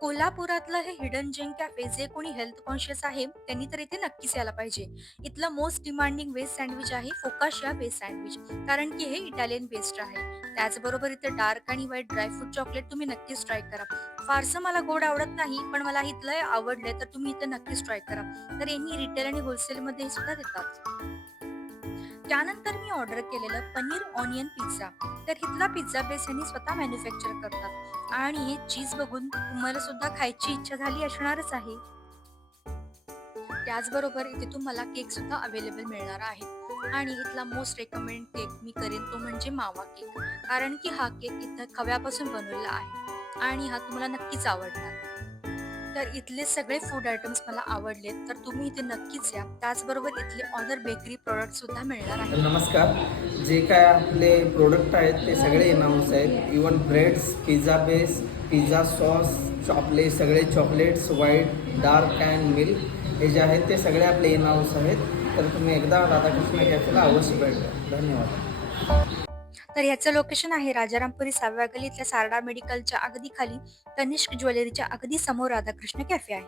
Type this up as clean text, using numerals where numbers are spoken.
कोल्हापुरातलं हे हिडन जेम कॅफे जे कोणी हेल्थ कॉन्शियस आहे त्यांनी तर इथे नक्कीच यायला पाहिजे. इथलं मोस्ट डिमांडिंग व्हेज सँडविच आहे फोकाशिया व्हेज सँडविच. कारण की हे इटालियन बेस्ड आहे. त्याचबरोबर इथे डार्क आणि व्हाईट ड्रायफ्रूट चॉकलेट तुम्ही नक्कीच ट्राय करा. फारसं मला गोड आवडत नाही, पण मला इथलं हे आवडलंय तर तुम्ही इथे नक्कीच ट्राय करा. तर यांनी रिटेल आणि होलसेलमध्ये सुद्धा देतात. त्यानंतर मी ऑर्डर केलेलं पनीर ऑनियन पिझ्झा. तर इथला पिझ्झा बेस यांनी स्वतः मॅन्युफॅक्चर करतात आणि हे चीज बघून तुम्हाला सुद्धा खायची इच्छा झाली असणारच आहे. त्याचबरोबर इथे तुम्हाला केक सुद्धा अवेलेबल मिळणार आहे आणि इथला मोस्ट रेकमेंड केक मी करेन तो म्हणजे मावा केक. कारण की हा केक इथं खव्यापासून बनवलेला आहे आणि हा तुम्हाला नक्कीच आवडणार. तर इथले सगळे फूड आयटम्स मला आवडलेत, तर तुम्ही इथे नक्कीच या. त्याचबरोबर इथले ऑदर बेकरी प्रॉडक्ट सुद्धा मिळणार तर आहेत. नमस्कार. जे काय आपले प्रोडक्ट आहेत ते सगळे इनाऊस आहेत. Even breads, pizza base, pizza sauce, chocolate, सगळे chocolates, white, dark and milk हे जे आहेत ते सगळे आपले इनाऊस आहेत. तर तुम्ही एकदा राधाकृष्ण कॅफेला अवश्य भेट द्या. धन्यवाद. तर ह्याचं लोकेशन आहे राजारामपुरी 6व्या गल्लीतल्या सारडा मेडिकलच्या अगदी खाली, तनिष्क ज्वेलरीच्या अगदी समोर राधाकृष्ण कॅफे आहे.